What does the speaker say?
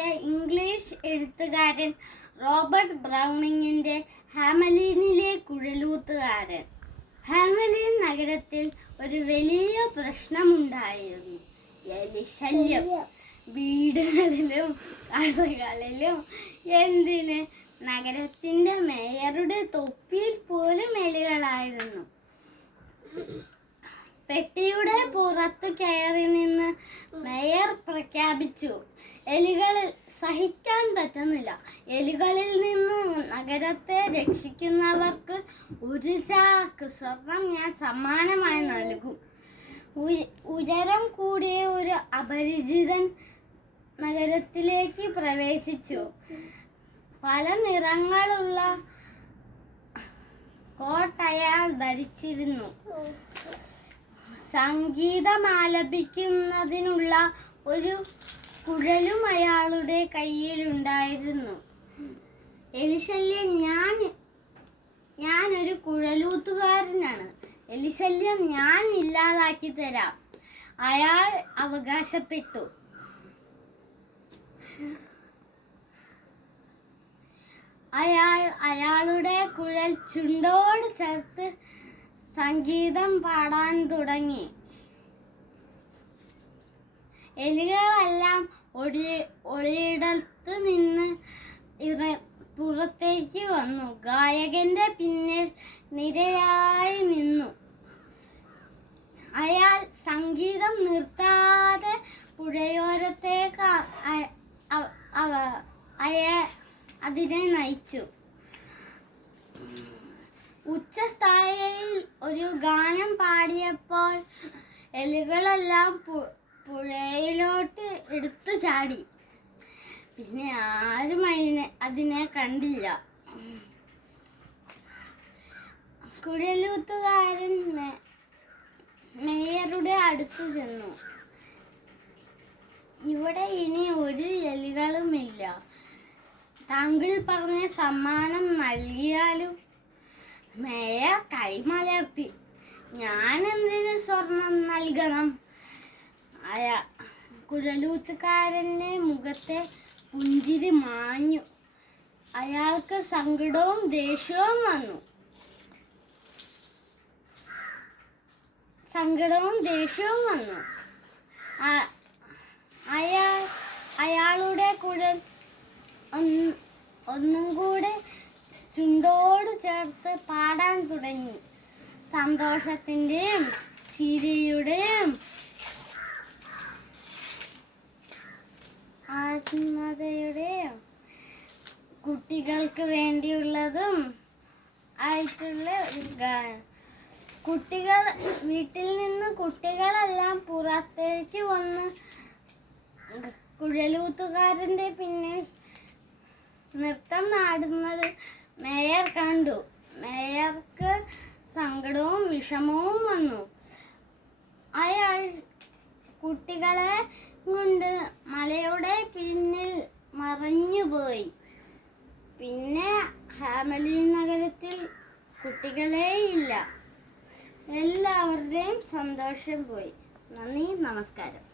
പ്രശസ്തനായ ഇംഗ്ലീഷ് എഴുത്തുകാരൻ റോബർട്ട് ബ്രൗണിങ്ങിന്റെ ഹാമലീനിലെ കുഴലൂത്തുകാരൻ. ഹാമലീൻ നഗരത്തിൽ ഒരു വലിയ പ്രശ്നമുണ്ടായിരുന്നു. എലിശല്യം. വീടുകളിലും കടകളിലും എന്തിന് നഗരത്തിന്റെ മേയറുടെ തൊപ്പിയിൽ പോലും എലികളായിരുന്നു. പെട്ടിയുടെ പുറത്ത് കയറി നിന്ന് മേയർ പ്രഖ്യാപിച്ചു, എലികൾ സഹിക്കാൻ പറ്റുന്നില്ല. എലികളിൽ നിന്ന് നഗരത്തെ രക്ഷിക്കുന്നവർക്ക് 1 ചാക്ക് സ്വർണം ഞാൻ സമ്മാനമായി നൽകും. ഉയരം കൂടിയ ഒരു അപരിചിതൻ നഗരത്തിലേക്ക് പ്രവേശിച്ചു. പല നിറങ്ങളുള്ള കോട്ട് അയാൾ ധരിച്ചിരുന്നു. സംഗീതമാലപിക്കുന്നതിനുള്ള ഒരു കുഴലും അയാളുടെ കയ്യിലുണ്ടായിരുന്നു. എലിശല്യം, ഞാനൊരു കുഴലൂത്തുകാരനാണ്. എലിശല്യം ഞാൻ ഇല്ലാതാക്കി തരാം, അയാൾ അവകാശപ്പെട്ടു. അയാളുടെ കുഴൽ ചുണ്ടോട് ചേർത്ത് സംഗീതം പാടാൻ തുടങ്ങി. എലികളെല്ലാം ഒളിയിടത്ത് നിന്ന് പുറത്തേക്ക് വന്നു. ഗായകന്റെ പിന്നിൽ നിരയായി നിന്നു. അയാൾ സംഗീതം നിർത്താതെ പുഴയോരത്തേക്ക് അതിനെ നയിച്ചു. ഉച്ചസ്ഥായിയിൽ ഒരു ഗാനം പാടിയപ്പോൾ എലികളെല്ലാം പുഴയിലോട്ട് എടുത്തു ചാടി. പിന്നെ ആരും അതിനെ കണ്ടില്ല. കുഴലൂത്തുകാരൻ മേയറുടെ അടുത്തു ചെന്നു. ഇവിടെ ഇനി ഒരു എലികളുമില്ല. താങ്കൾ പറഞ്ഞ സമ്മാനം നൽകിയാലും. മേയർ കൈമലർത്തി. ഞാൻ എന്തിനു സ്വർണം നൽകണം? കുഴലൂത്തുകാരന്റെ മുഖത്തെ പുഞ്ചിരി മാഞ്ഞു. അയാൾക്ക് സങ്കടവും ദേഷ്യവും വന്നു. അയാളുടെ കുഴൽ ഒന്നും കൂടെ ചുണ്ടോട് ചേർത്ത് പാടാൻ തുടങ്ങി. സന്തോഷത്തിന്റെയും ചിരിയുടെയും ആത്മീയതയുടെയും കുട്ടികൾക്ക് വേണ്ടിയുള്ളതും ആയിട്ടുള്ള ഒരു ഗാനം. വീട്ടിൽ നിന്ന് കുട്ടികളെല്ലാം പുറത്തേക്ക് വന്ന് കുഴലൂത്തുകാരന്റെ പിന്നിൽ നൃത്തം ആടുന്നത് മേയർ കണ്ടു. മേയർക്ക് സങ്കടവും വിഷമവും വന്നു. അയാൾ കുട്ടികളെ കൊണ്ട് മലയുടെ പിന്നിൽ മറഞ്ഞുപോയി. പിന്നെ ഹാമലീൻ നഗരത്തിൽ കുട്ടികളേയില്ല. എല്ലാവരുടെയും സന്തോഷം പോയി. നന്ദി, നമസ്കാരം.